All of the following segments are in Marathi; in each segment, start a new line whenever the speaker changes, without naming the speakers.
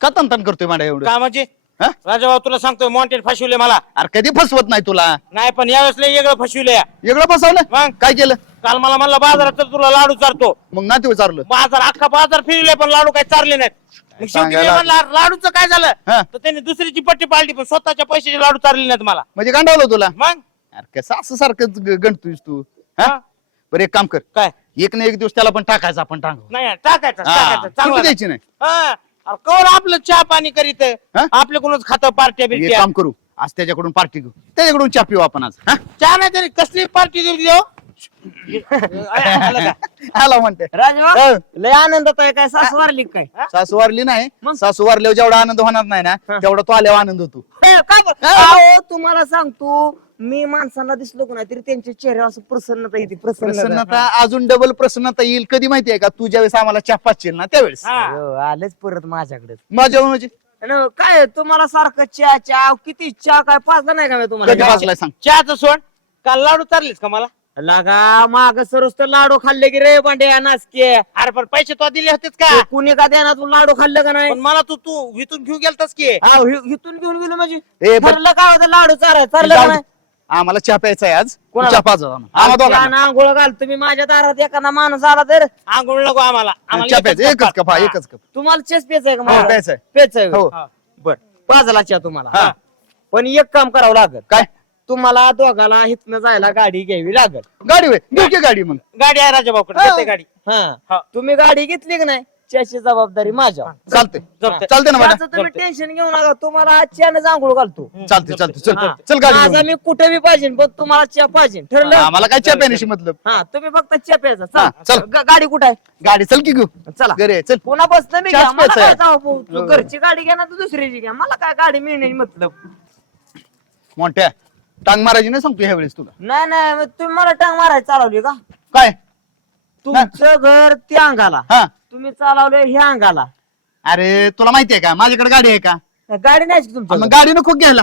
का तनतन करतोय माड्या एवढं?
का म्हणजे?
हा?
राजाभाऊ तुला सांगतोय मॉन्टेड फसविले मला.
अरे कधी फसवत नाही तुला?
नाही पण यावेळेस लय वेगळं फसविले
वेगळं फसवलं?
मग?
काय केलं?
काल मला म्हणलं बाजारात तर तुला लाडू चारतो.
मग ना ते विचारलं
बाजार अख्खा बाजार फिरले पण लाडू काही चारले नाहीत. मग शेवटी मी
सांगायला-
म्हणलं लाडूचं काय झालं?
हा.
तर त्यांनी दुसरीची पट्टी पाळली पण स्वतःच्या पैशाचे लाडू चारले नाहीत मला.
म्हणजे गांडवलं तुला?
मग?
अरे कसं असं सारखं गणतोयस तू? हा?
हा.
बरं एक काम कर.
काय?
एक ना एक दिवस त्याला पण टाकायचं आपण टांग
नाही टाकायचं टाकायचं चांगलं
द्यायची नाही?
हा. अरे कवर आपलं चहा पाणी करीत
हा?
आपल्याकडूनच खातं पार्ट्या
एक
बिरट्या
काम करू आज त्याच्याकडून पार्टी घेऊ त्याच्याकडून चहा पिऊ आपण आज हा?
चहा नाही तरी कसली पार्टी देऊ देऊ आलं का?
आला म्हणते
राजा
हो.
लय आनंदात आहे काय सासू वारली का काय
सासू वारली नाही? सासू वारल्यावर जेवढा आनंद होणार नाही ना तेवढा तो आल्यावर आनंद होतो
हे, काय? अहो, तुम्हाला सांगतो मी माणसांना दिसलो का नाही तरी त्यांच्या चेहऱ्यावर असं प्रसन्नता येते प्रसन्नता.
अजून डबल प्रसन्नता येईल. कधी माहितीये का? तू ज्यावेळेस आम्हाला चहा पाचशील ना त्यावेळेस.
हा.
हो, आलेच परत माझ्याकडे.
माझ्या म्हणजे?
काय तुम्हाला सारखं चहा चहा किती चहा काय पाजला नाही का मी
कधी
तुम्हाला
सांग.
चहाचं सोड. काल लाडू चाललेस का मला?
लागा माग सरस तर लाडू खाल्ले की रे बांड्या नाचके
अरे पण पैसे तो दिले होतेच का?
कुणी का द्या तू लाडू खाल्लं का नाही?
पण मला तू तू इथून घेऊन गेलतास की.
हा, हि- हिथून घेऊन गेलो म्हणजे.
ए, बरं.
ठरलं काय होतं लाडू चाराय चाललं का
जाऊ दे.
नाही?
आम्हाला चहा प्यायचा आहे आज.
कोणाला?
चहा पाच आम्हा दोघांना.
आंघोळ घाल तुम्ही माझ्या दारात एखादा माणूस आला तर
आंघोळ नको आम्हाला. आम्हाला
चहा प्यायचा
एकच
कप हा. एकच कप.
तुम्हाला चेस प्यायचंय का
हो,
मला? प्यायचंय
हो.
हा.
बर पाजला चहा तुम्हाला.
हा.
पण एक काम करावं लागल.
काय?
तुम्हाला दोघाला हिथनं जायला गाडी घ्यावी लागल.
गाडी होय. घेऊ की गाडी मग.
गाडी आहे राजा
हा.
देते गाडी.
हा. तुम्ही गाडी घेतली की नाही? त्याची जबाबदारी माझ्या
चालते
जमतंय.
चालते ना मॅडम.
तुम्ही टेन्शन घेऊ नका. तुम्हाला आजच्यानं आंघोळ घालतो.
चालते चालते चल
हा.
चल गाडी
माझा
घेऊन.
मी कुठे बी पाहिजे पण तुम्हाला चहा पाहिजे. ठरलं?
आम्हाला काय चहा प्यायची मतलब?
हा तुम्ही फक्त चहा प्यायचा.
हा,
चल.
चल.
ग- गाडी कुठे आहे?
गाडी चल की घेऊ
चला.
घरी आहे, चल.
पुन्हा बसलं मी
चहाच
घ्या. मला
प्यायचा
काय
आहे.
जाऊ भाऊ. तू
हो.
घरची गाडी घ्या ना तू दुसरीची घ्या. मला काय गाडी मिळण्याची मतलब.
मोठ्या टांग मारायची नाही सांगतो ह्या वेळेस तुला?
नाही नाही मग तुम्ही मला टांग मारायला चालवली का?
काय?
तुमचं घर त्या अंगाला.
हा.
तुम्ही चालवले ह्या अंगाला.
अरे तुला माहितीये का? माझ्याकडे गाडी आहे का?
गाडी नाही का
मग
तुमच्या
गाडी नको घ्यायला.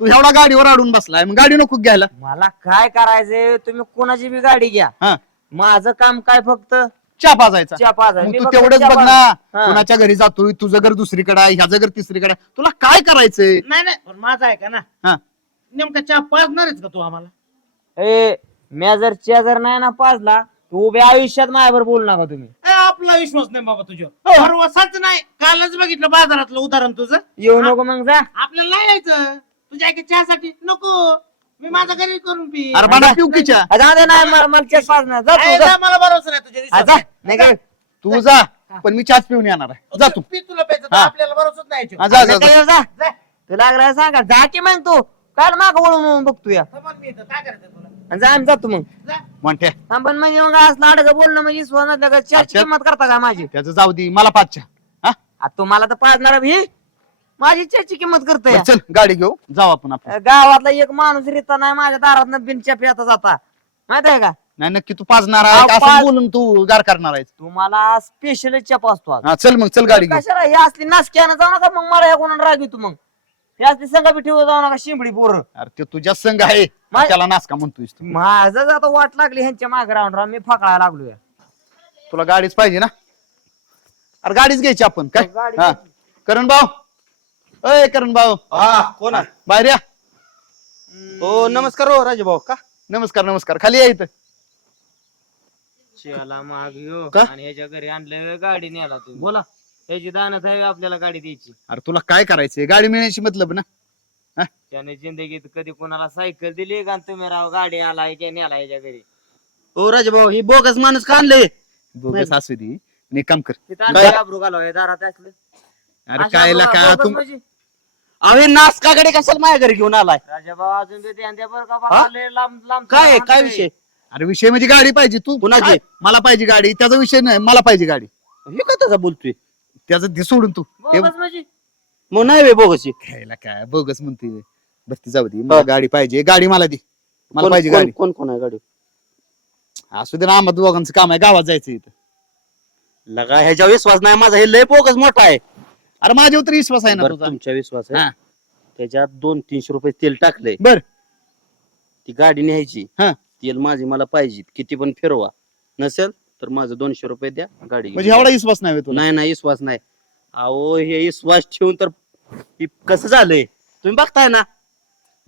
तू एवढा गाडीवर अडून बसलाय मग गाडी नको घ्यायला.
मला काय करायचंय? तुम्ही कोणाची बी गाडी घ्या.
हा.
माझं काम काय फक्त?
चहा पाजायचा.
चहा.
मग
मी
तू
फक्त
तेवढंच
चहा
बघ ना.
पाज- हा.
कुणाच्या घरी जातोय तुझं घर दुसरीकडे आहे ह्याचं घर तिसरीकडे आहे. तुला काय करायचंय?
नाही नाही पण माझा आहे का ना?
हा.
नेमका चहा पाजणारच का तू आम्हाला?
ए म्या जर चहा जर नाही ना पाजला तू उभ्या आयुष्यात माझ्यावर बोलू नका तुम्ही.
आपला विश्वास नाही बाबा तुझ्या भरवसाच नाही. कालच बघितलं बाजारातलं उदाहरण तुझं.
येऊ नको मग जा.
आपल्याला नाही यायचं. तुझ्या एका चहासाठी. नको. मी माझा घरी करून पी
अरे बाबा पिऊ की चहा
आ, जा दे नाही मला मला जा तू जा.
जा, मला भरोसा नाही तुझ्या
आ, जा.
विश्वासावर.
नाही का
तू जा. पण मी चहाच पिऊन येणार आहे. जा तू
पी तुला प्यायचं तर
हा.
आपल्याला भरोसाच नाही याच्यावर.
हा, जा जा
नाही
जा.
का, जा.
जा.
तू लागला सांगा. जा की मग तू. काय माग वळून वळून बघतो या
थांबा ना मी इथं. काय करायचं तुला?
आणि जा आणि जातो मग.
जा.
म्हणते.
थांबन म्हणजे मग असं लाडकं बोलणं म्हणजे सोनं चहाची
अच्छा.
किंमत करता का माझी?
त्याचं जाऊ दे मला पाच चहा हा?
आ, तुम्हाला तर पाजणार ही माझी चहाची किंमत करतोय.
बरं, चल गाडी घेऊ. जाऊ आपण आपण
गावातला एक माणूस रिता नाही माझ्या दारात बिन च्या पिता जाता. माहीत आहे का?
नाही नक्की तू पाजणार आहे
अहो,
का असं
पाज-
बोलून तू गार करणार आहेस.
तुम्हाला स्पेशल आज.
हा चल मग चल गाडी घेऊ.
कशाला हे असली नासक्यानं जाऊ नका मग मला या कोणाला राग येतो मग. हे असली संघ बी ठेवू जाऊ नका शिंबडी पोरं.
अरे ते तुझ्या संघ आहे.
मा-
त्याला नासका म्हणतोयस तू
माझं जर आता वाट लागली ह्यांच्या मागे राहून राहून मी फाकळायला लागलोय
तुला गाडीच पाहिजे ना? अरे गाडीच घ्यायची आपण काय?
गाडी
हा. करण भाऊ अय करण भाऊ
हा कोण आहे?
बाहेर या.
हो नमस्कार हो राजे भाऊ का?
नमस्कार नमस्कार. खाली या इथं.
चला माग यो
का?
आणि ह्याच्या घरी आणलं गाडी न्याला तुम्ही. बोला. ह्याची दानत आहे आपल्याला गाडी द्यायची.
अरे तुला काय करायचंय? गाडी मिळण्याची मतलब ना?
त्याने जिंदगीत कधी कोणाला सायकल दिली का तुम्ही राव गाडी आलाय की न्याला ह्याच्या घरी?
हो राजे भाऊ ही बोगस माणूस का आणले
बोगस असू दे. आणि एक काम कर.
तिथं
काय?
आणलं गाभरू घालावं दारात असलं.
अरे
अशा
काय
बोगा-
का
बोगस
तू
म्हणजे?
हे नासकाकडे कशाला माझ्या घरी घेऊन आलाय?
राजा भाऊ अजून ते ध्यान द्या बरं का
हा?
बाबा, लय लांब लांब
काय आहे? काय. विषय?
अरे विषय म्हणजे गाडी पाहिजे तू.
कुणाची?
काय? मला पाहिजे गाडी. त्याचा विषय नाही. मला पाहिजे गाडी.
हे काय त्याचा बोलतोय?
त्याचं दे सोडून तू. ते
बोगस म्हणजे?
मग नाही वे बोगसी.
खायला काय? बोगस म्हणते. बस ती जाऊ दे. मला गाडी पाहिजे. गाडी मला दे. मला
कोण
पाहिजे
कोण-
गाडी.
कोण कोण आहे गाडी?
असू दे ना आम्हा दोघांचं काम आहे. गावात जायचं इथं.
लगा ह्याच्या विश्वास नाही माझा. हे लय बोगस मोठा आहे.
अरे माझ्यावर तर विश्वास आहे ना
बरं,
तुझा.
तुमच्या विश्वास
हा.
आहे त्याच्यात दोन तीनशे रुपये तेल टाकलंय.
बर.
ती गाडी न्यायची.
हा.
तेल माझी मला पाहिजे. किती पण फिरवा. नसेल? तर माझं दोनशे रुपये द्या गाडी घेऊन
म्हणजे एवढा विश्वास नाही होय तुला
नाही नाही विश्वास नाही अहो हे विश्वास ठेवून तर हे कसं झालंय तुम्ही बघताय ना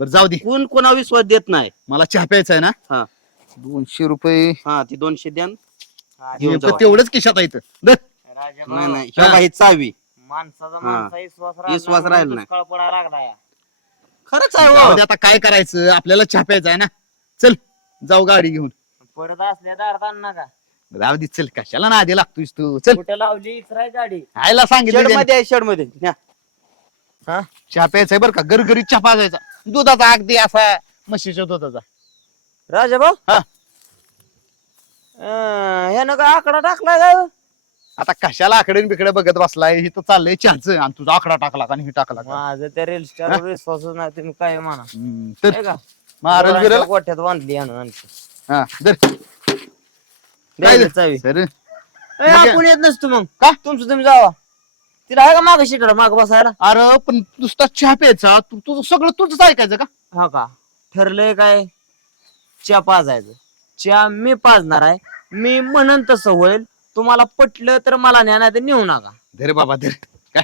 बरं जाऊ दे
कोण कोणा विश्वास देत नाही
मला चहा प्यायचा आहे ना
हा
दोनशे रुपये
हा ती दोनशे द्या न.
नेमकं
घेऊन जावा.
तेवढंच किशात आहे इथं. धर.
नाही नाही ह्यो बाई चावी
माणसाचा
हा.
माणसा विश्वास
विश्वास राहिला नाही.
दुष्काळ पडायला लागला या.
खरंच आहे
जाऊ
हो.
आता काय करायचं आपल्याला चहा प्यायचा आहे ना चल जाऊ गाडी घेऊन
परत असल्या दारात नका
जाऊ दे चल कशाला ना आधी लागतोस तू? चल.
कुठे लावली? इचराय गाडी.
आयला सांगितलं
शेड
त्याने.
मध्ये आहे शेडमध्ये न्या.
चहा प्यायचा बरं का? गरगरीत चहा पाजायचा. दुधाचा अगदी असा. म्हशीच्या दुधाचा.
राजा भाऊ?
हा.
ह्यानं का आकडा टाकलाय का?
आता कशाला आकडे बिकडे बघत बसलाय? हे तर चाललंय चहाचं. आणि तुझा आकडा टाकला का आणि हे टाकला का
माझं त्या रील स्टार विश्वासच नाही. तुम्ही काय म्हणा.
हम्म, तर
आहे का?
मारल बिरल?
पोरांच्या गोठ्यात बांधली आणून आणखी
हा धर.
द्या इकडे चावी.
सर.
ए,
मग-
आपण येत नसतो मग.
का?
तुमचं तुम्ही जावा. तिला आहे का माग शिटर माग बसायला?
अरे पण नुसता चहा प्यायचा. तू तुझं सगळं तुझंच ऐकायचं का?
हा का? ठरलंय काय? चहा पाजायचं. चहा मी पाजणार आहे. मी म्हणन तसं होईल. तुम्हाला पटलं तर मला न्या नाही तर नेऊ नका.
धर बाबा धर. काय?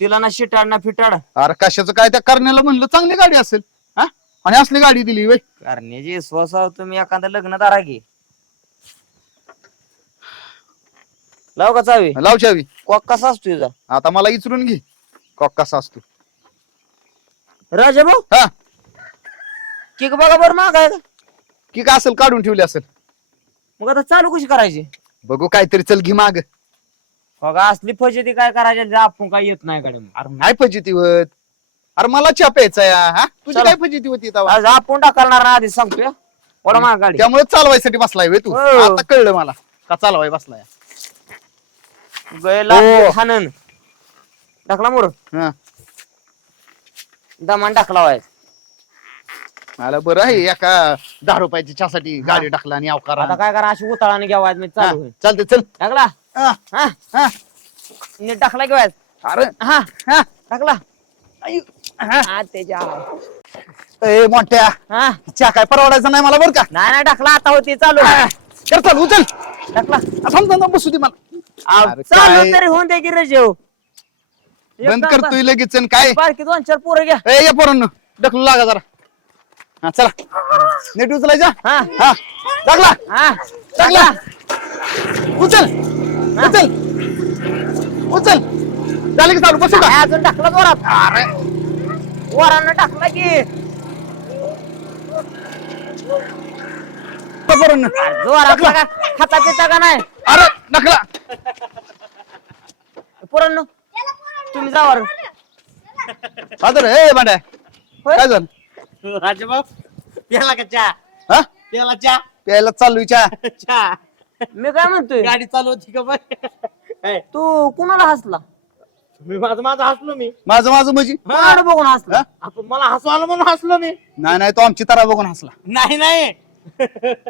तिला ना शिटाड ना फिटाड.
अरे कशाचं काय? त्या करण्याला म्हणलं चांगली गाडी असेल. हा? आणि असली गाडी दिली वय.
करण्याची स्वसाव तुम्ही एखादं लग्न दारा की. लाव का चावी?
लाव चावी.
कॉक कसा असतो तुझा
आता मला इचरून घे. कॉक कसा असतो.
राजा भाऊ?
हा.
किक बघा बरं माग आहे का?
की का असेल काढून ठेवली असेल.
मग आता चालू कशी करायची?
बघू काहीतरी चल घे माग.
बघा असली फजिती काय करायची आपण काय येत नाही कडे
अरे नाही फजिती होत अरे मला चहा प्यायचा या हा? तुझी
चला.
काय फजिती होती तेव्हा?
आज आपण टाकणार ना आधी सांगतोय. ओढा माग गाडी.
त्यामुळे चालवायसाठी बसलाय वे तू?
हो.
आता कळलं मला. का चालवाय बसलाय?
गयला. हानन टाकला मोर
हा.
दमान टाकला वाय
मला बरं आहे एका दहा रुपयाची चहासाठी गाडी टाकला आणि अवकार
आता काय करा अशी उताळाने घ्यावा मी चालू होईल.
चालते चल.
टाकला
हा,
हा.
हा.
नीट टाकला घेवाय
अरे.
हा.
हा,
टाकला
आई, हा.
हा. त्याच्या
ए मोठ्या.
हा.
चहा काय परवडायचा नाही मला बरं का?
नाही नाही टाकला आता होती चालू.
कर चल उचल.
टाकला
आ, थांब थांब थांब, बसू दे मला. अरे
चालू
काय?
तरी होऊन द्या की रे जेव.
बंद करतोय लगेच आणि काय?
बारकी दोन चार पोरं घ्या.
ए या पोरांनो ढकलू लागा जरा. हा चला. नीट उचलायचा?
हा.
हा. लागला
हा.
लागला उचल. उचल. उचल. झालं की चालू बसू का?
काय अजून टाकला जोरात.
अरे.
वरानं टाकला की.
पोरांनो
जोरात खाता पिता का नाही?
अरे ढकला
पोरांनो तुम्ही जा वर
फादर ए बांड्या
होय?
काय झालं?
राजाभाऊ प्याला का चहा?
हा?
प्याला चहा?
प्यायला चालू चहा.
चहा.
मी काय म्हणतोय?
गाडी चालू होती का बाय
तू कुणाला हसला?
मी माझं माझं हसलो मी.
माझं माझं म्हणजे?
कुणाला बघून हसला?
हा?
आपण मला हसू आलं म्हणून हसलो मी.
नाही नाही तो आमची तारा बघून हसला.
नाही नाही.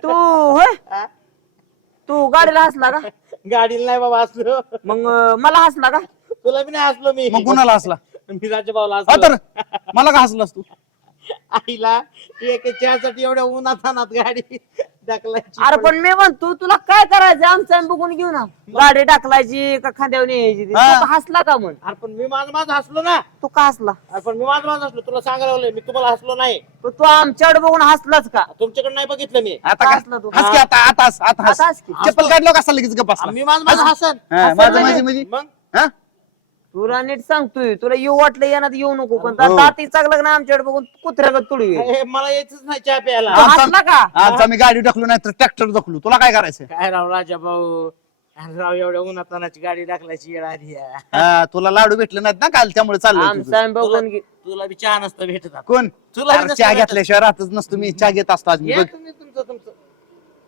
तू होय?
हा?
तू गाडीला हसला का?
गाडीला नाही बाबा हसलो.
मग अं, मला हसला का?
तुला बी नाही हसलो मी.
मग कुणाला हसला?
मी राजाभाऊला
हा
हसलो.
तर मला का हसलास तू?
आईला एक चहासाठी एवढ्या उन्हात अनात गाडी. ढकलायची
अरे पण मी म्हणतो तुला काय करायचं? आमचं आम्ही बघून घेऊ ना. गाडी टाकलायची का खांद्यावर ती?
हा.
तर हसला का म्हण
अरे पण मी माझं माझं हसलो ना.
तू का हसला?
अरे पण मी माझं माझं हसलो. तुला सांगायला लागलोय मी तुम्हाला हसलो नाही.
पण तू आमच्याकडे बघून हसलाच का?
तुमच्याकडे नाही बघितलं मी.
आता का
हसला तू.
हस की आता आता हस आता हस.
आता हस की.
चप्पल काढलो कसा लगेच गप बसला?
मी माझं माझं हसन.
हा, माझं
म्हणजे-
माझी म्हणजे?
मग?
हा?
तुला नीट सांगतोय तुला येऊ वाटलं येणार येऊ नको पण
हो.
दाती चांगलं ना आमच्याकडे बघून कुत्र्यागत तुडवी
हे मला यायचंच नाही चहा प्यायला
हा.
हसला का
आज आम्ही गाडी ढकलू नाही तर ट्रॅक्टर ढकलू तुला काय करायचं
काय राव राजा भाऊ अरे राव एवढ्या उन्हात अनाची गाडी टाकल्याची येळ आली आहे.
हा, तुला लाडू भेटले नाहीत ना काल त्यामुळे चाललंय तुझं.
आमचं बघून घे-
तुला बी चहा नसतं भेटत आता.
कोण
तुला
अरे, चहा. घेतल्याशिवाय राहतच नसतो मी चहा घेत असतो आज मी
या
बघ
तुम्ही तुमचं तुमचं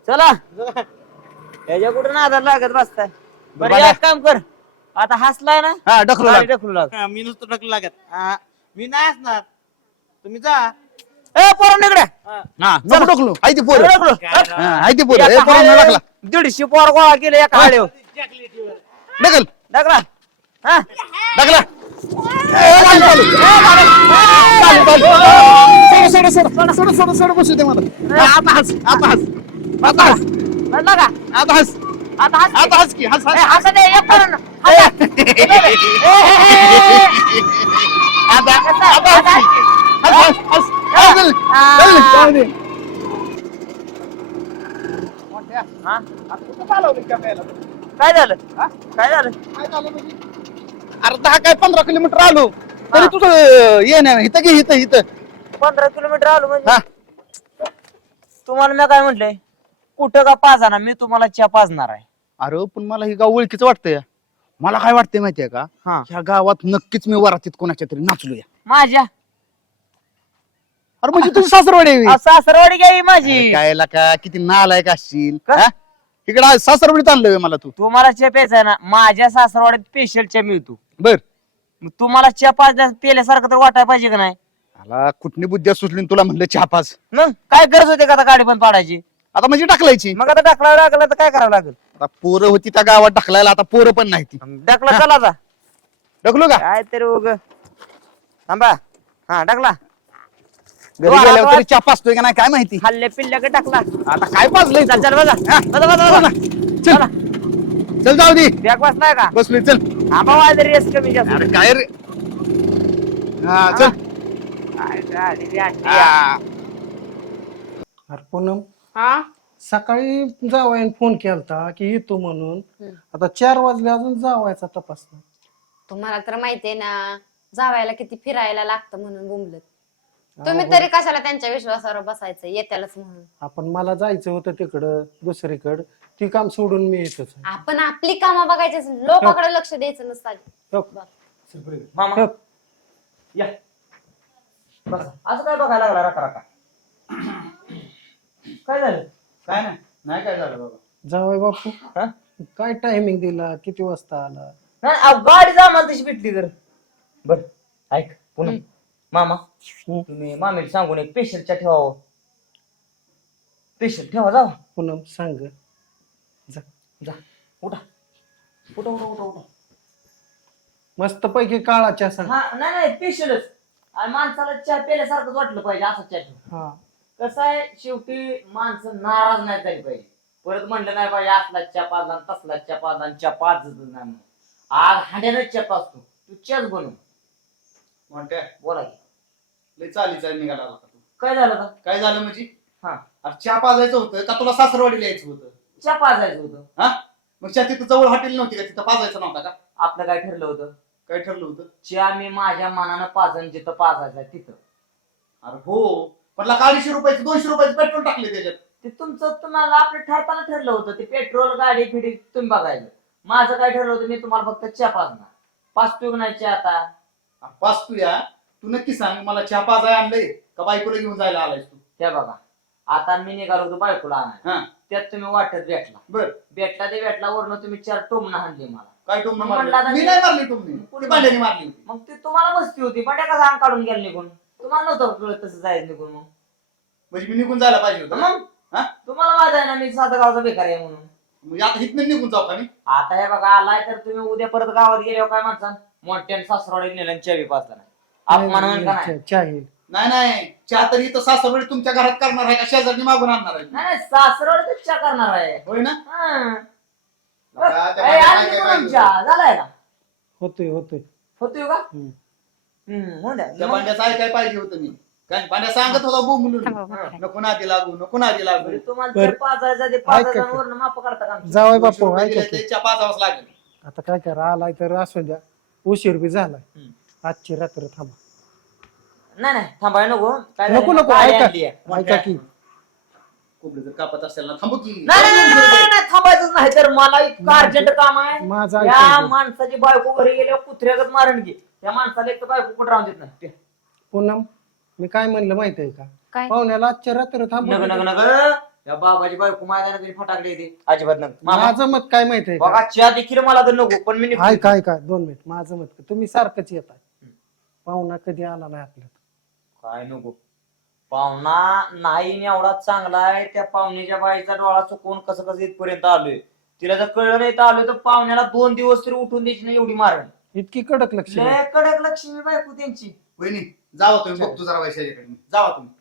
चला
जा.
ह्याच्या कुठं नादाला लागत बसताय बरं
बरं.
एक काम कर आता हसलाय ना?
हा ढकलू
गाडी
लाग.
ढकलू लाग
हा, मी नुसतं टाकलं लागत हा, मी नाही असणार तुम्ही जा.
ए पोरं इकडे.
हा.
हा नको ढकलू. हाय ते पोर.
ढकलू.
हाय ते पोर.
एका हाळेवर दीडशे पोर गोळा केले एका हाळेवर.
चॉकलेटीवर.
ढकल.
टाकला हा.
ढकला. ए, गाडी चालू. चालू, चालू. सोड, सोड, सोड, सोड, सोड, सोड, बसू दे मला. हा, आता हस. आता हस. आता हस.
म्हणला का?
आता हस.
आता हस
आता हस की. हस
ए,
हस
हसू एक पोरांनो.
प्यायला?
काय झालं? काय झालं
काय झालं? अरे दहा काय पंधरा किलोमीटर आलो तरी तुझं ये नाही इथं घे इथं इथं
पंधरा किलोमीटर आलो म्हणजे
हा
तुम्हाला मी काय म्हटलंय कुठं का पाजाना मी तुम्हाला चहा पाजणार आहे
अरे पण मला ही गाव ओळखीचं वाटतंय मला काय वाटतंय माहितीये का?
हा.
ह्या गावात नक्कीच मी वरातीत कोणाच्या तरी नाचलोया.
माझ्या.
अरे म्हणजे तुझी सासरवाडी आहे.
सासरवाडी घ्यावी
अरे
माझी.
काय का? किती नालायक असशील.
का?
हा? इकडे सासरवाडीत आणलंय मला तू.
तुम्हाला चहा प्यायचा आहे ना. माझ्या सासरवाडीत स्पेशल चहा मिळतो.
बर.
मग तुम्हाला पाजल्या पेल्यासारखं तर वाटायला पाहिजे का नाही?
मला कुठली बुद्धी सुचली न तुला म्हणलं चहा पाच
मग काय गरज होते का आता गाडी बंद पाडायची?
आता म्हणजे टाकलायची.
मग आता टाकला लागला तर काय करावं लागेल?
आता पोरं होती त्या गावात टाकलायला आता पोरं पण नाही ती.
टाकला चला जा
टाकलो का?
काय तरी उग. थांबा. हा टाकला
घरी गेल्यावर तरी चहा पाचतोय का नाही काय माहिती?
हल्ले पिल्ल्याकडे टाकला
आता काय पाजलंय
चल? चल बघा
हा?
बघा बघा बघा
चल. चल. जाऊ दे.
बॅग बसलाय का?
बसलोय चल.
वाजरी रेस कमी जास्त.
अरे काय रे? हा चल.
काय गाडी बी आणली.
हा.
अरे पूनम
हा?
सकाळी जावयाने फोन केलता की येतो म्हणून.
हम्म.
आता चार वाजले अजून जावायचा तपास नाही.
तुम्हाला तर माहितीये ना जावायला किती फिरायला लागतं म्हणून बुमलत तुम्ही तरी कशाला त्यांच्या विश्वासावर बसायचं येत्यालाच म्हणून.
आपण मला जायचं होतं तिकडं दुसरीकडं. ती काम सोडून मी येतच. आहे.
आपण आपली कामं बघायची लोकांकडे लक्ष द्यायचं नसतं.
हो.
मामा.
हो.
या. बस. असं काय बघायला लागला राका राका काय झालं?
काय नाही नाही काय झालं बाबा.
जावय बापू.
हा?
काय टायमिंग दिला? किती वाजता आला?
नाही, अहो, गाडी जा मला तशी भेटली तर. बर ऐक पुन्हा. मामा
हम्म.
तुम्ही मामीला सांगून एक पेशंटच्या ठेवावं. पेशंट ठेवा जा
पूनम सांग. जा.
जा उठा. उठा उठा उठा उठा.
मस्त पैकी काळाच्या सांग
हा नाही नाही पेशंटच आणि माणसाला चहा प्यायल्यासारखंच वाटलं पाहिजे असं चहा ठेव.
हा.
कसं आहे? शेवटी माणसं नाराज नाही झाली पाहिजे. परत म्हणलं नाही पाहिजे असला चहा पाजला आणि तसला चहा पाजला आणि चहा पाजत नाही. आज हांड्यानंच चहा पाजतो तू चहाच बनव.
म्हणते
बोला की.
लय चालीचा निघाला होता तू.
काय झालं का
काय झालं म्हणजे?
हा.
अरे चहा पाजायचं होतं का तुला सासरवाडीला यायचं होतं?
चहा पाजायचं होतं.
हा? मग चहा तिथं जवळ हॉटेल नव्हती का? तिथं पाजायचं नव्हता का?
आपलं काय ठरलं होतं?
काय ठरलं होतं?
चहा मी माझ्या मनानं पाजन जिथं पाजायचं तिथं.
अरे हो. पण ला अडीचशे रुपयाचं दोनशे रुपयाचं पेट्रोल टाकले त्याच्यात?
ते तुमचं तुम्हाला आपलं ठरताना ठरलं होतं ते पेट्रोल गाडी फिडी तुम्ही बघायचं. माझं काय ठरलं होतं मी तुम्हाला फक्त चहा पाजणार. पाच पिऊ नाही चहा आता?
अरे पाच तू या. तू नक्की सांग मला चहा पाजाय आणलंय का बायकोला घेऊन जायला आलायस तू?
त्या बघा आता मी निघालो होतो बायकोला आणाय
हा.
त्यात तुम्ही वाटत भेटला.
बर.
भेटला ते भेटला वरनं तुम्ही चार टोमणं हाणली मला.
काय टोमनं
आता
मी
मी-
नाही मारली टोमनी
कोणी
ती भांड्याने मारली
मग ते तुम्हाला मस्ती होती. बट्या कसा अंग काढून गेला निघून? तुम्हाला नव्हतं कळत तसं जायचं निघून मग.
म्हणजे मी निघून जायला पाहिजे होतं?
मग?
हा?
तुम्हाला माहीत आहे ना मी साधा गावचा बेकार आहे म्हणून.
म्हणजे आता इथनं निघून जाऊ का मी?
आता हे बघा आलाय तर तुम्ही उद्या परत गावात गेल्यावर काय म्हणता मोठ्याने सासरवाडी नेलं आणि चवी पाचला नाही. अपमान का नाही?
नाही नाही. चहा तरी इथं सासरवाडी तुमच्या घरात करणार आहे का? शेजारनी मागून आणणार आहे?
नाही नाही, सासरवाडी तर चहा करणार आहे.
होय ना?
हा.
त्या
ए,
काय.
झालाय का
होतोय होतोय.
होतोय का?
हम्म.
हम्म.
त्या भांड्याचं ऐकाय पाहिजे होतं मी. काय भांड्या सांगत होता बो मुलून नको नादी लागू नको नादी लागू.
म्हणजे तुम्हाला
बरं.
ते पाजायचं ते
ऐका
पाजायचं
की.
वरनं माप काढता का आमची?
जावय
दोनशे
बापू
रुपये
ऐका
दिले
की.
ते चहा पाजावाच लागेल.
आता काय करा आलाय तर असू द्या. उशीर बी झालाय.
हम्म.
आजची रात्र थांबा.
नाही नाही थांबाय नको. काय
नको
झालं?
नको
गाडी
ऐका.
आणली आहे.
ऐका की.
कोबडी जर कापत असेल ना थांबू की.
नाही नाही, नाही, नाही, नाही, थांबायचंच नाही. तर मला इतकं अर्जंट काम आहे.
माझा
या माणसाची बायको घरी गेल्यावर कुत्र्यागत मारण घे. त्या माणसाला एक तर बायको कुठं राहून देत नाही?
पूनम मी काय म्हणलं माहीत आहे का?
काय?
पाहुण्याला आजच्या रात्र
नग
थांबा
नग नग. या बाबाची बायको माझ्या घरी फटाकडे येते. अजिबात नग. मामा.
माझं मत काय माहीत आहे का?
बघा चहा देखील मला तर नको पण मी निघतो.
ऐका ऐका दोन मिनिट. माझं मत का? तुम्ही सारखंच येत आहे पाहुणा कधी आला नाही आपल्यात?
काय नको. पाहुणा नाही न एवढा चांगला आहे त्या पाहुण्याच्या बाईचा डोळा चुकवून कसं कसं इथपर्यंत आलोय. तिला जर कळलं नाही तर आलोय तर पाहुण्याला दोन दिवस तरी उठून द्यायची नाही एवढी मारण
इतकी कडक लक्ष.
लय कडक लक्ष्मी बायको त्यांची.
वहिनी जावा तुम्ही बघतो जरा वैशाच्याकडे मी. जावा तुम्ही.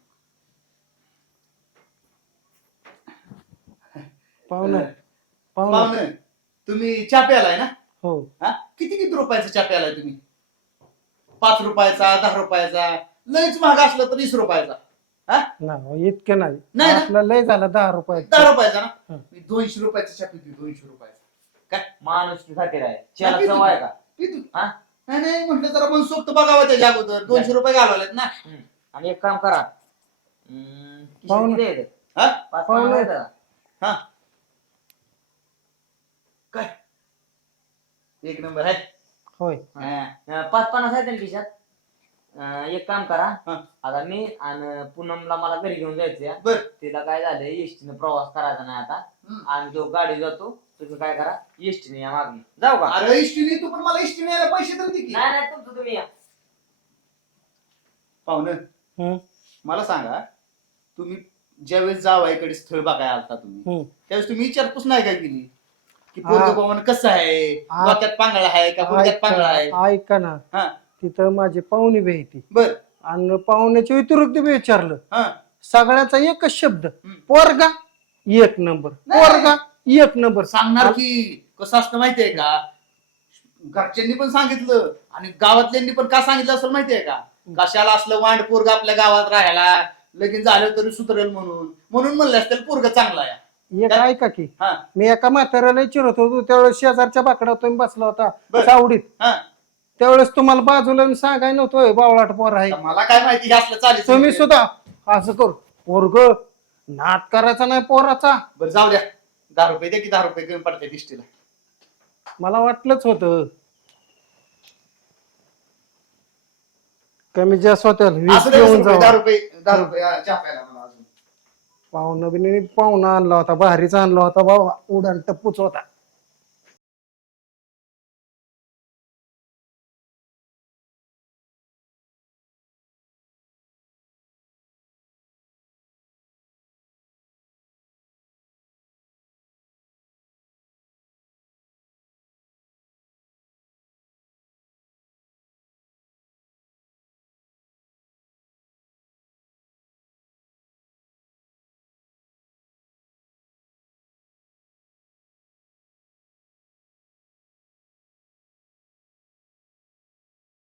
पाहुणा पाहुणा
पाहुणे तुम्ही चहा प्यालाय ना?
हो.
हा? किती किती रुपयाचा चहा प्यालाय तुम्ही? पाच रुपयाचा दहा रुपयाचा लयच महाग असलं तर वीस रुपयाचा. हा?
नाही इतकं नाही.
नाही ना?
आपलं लय झालं दहा रुपये
दहा रुपयाचा ना?
हं.
मी दोनशे रुपयाचा चहा पितो दोनशे रुपयाचा. काय?
माणूस खातीर आहे
नाही,
चव आहे का?
पितो
हा?
नाही नाही म्हटलं जरा पण सोबत बघावं त्याच्या अगोदर दोनशे रुपये घालवलेत ना
आणि एक काम करा हम्म, खिशात
पाहुणे.
किती आहेत?
हा
पाच
पाहुणे.
पाहुणे आहेत का?
हा काय एक नंबर आहे
होय
हा.
अं, पाच पन्नास आहेत ना खिशात अं, एक काम करा
हा.
आता मी आणि पूनमला मला घरी घेऊन जायचंय
बर
तिला काय झालंय एसटीने प्रवास करायचा नाही आता
हम्म.
आणि तो गाडी जातो तुम्ही काय करा? एसटीने या मागणी. जाऊ का?
अरे इष्टीने तू पण मला इष्टीने यायला पैसे तर दे की.
नाही नाही तुमचं तुम्ही या.
पाहुणं
हम्म,
मला सांगा तुम्ही ज्यावेळेस जावायकडे स्थळ बघायला आलता तुम्ही
हम्म.
त्यावेळेस तुम्ही विचारपूस नाही काय केली? की
हा.
पोरग पवन कसं आहे?
हा.
डोक्यात पांगळा आहे का गुडघ्यात पांगळा आहे?
ऐका ऐका ना.
हा.
तिथं माझी पाहुणी बी ती
बर.
आणि पाहुण्याच्या व्यतिरिक्त बी विचारलं.
हा.
सगळ्याचा एकच शब्द. पोरगा एक नंबर. पोरगा. एक नंबर.
सांगणार की कसं असतं माहितीये का? घरच्यांनी पण सांगितलं आणि गावातल्यांनी पण का सांगितलं असं माहितीये का? कशाला असलं वांड पोरग आपल्या गावात राहायला? लगीन झालं तरी सुधरेल म्हणून. म्हणून म्हणलं असतं पोरग चांगला आहे.
एक ऐका की
हा.
मी एका म्हाताऱ्याला चिरत होतो त्यावेळेस शेजारच्या बाकड्यावर तुम्ही बसला होता
बर.
सावडीत
हा.
त्यावेळेस तुम्हाला बाजूला येऊन सांगाय नव्हतं बावळाट पोर आहे.
मला काय माहिती हे असलं चालेल
तुम्ही सुद्धा असं कर. पोरग नाद करायचा नाही पोराचा.
बरं जाऊ द्या. दहा रुपये द्या की दहा रुपये कमी पडते दिष्टीला.
मला वाटलंच होतं. कमी जास्त होत्या वीस
असं द्या वीस
घेऊन
रुपये, दहा रुपये दहा रुपये हा, चहा प्यायला मला अजून.
पाहुणं बिनी पाहुणा आणला होता भारीचा आणला होता बाबा उडान टप्पूच होता.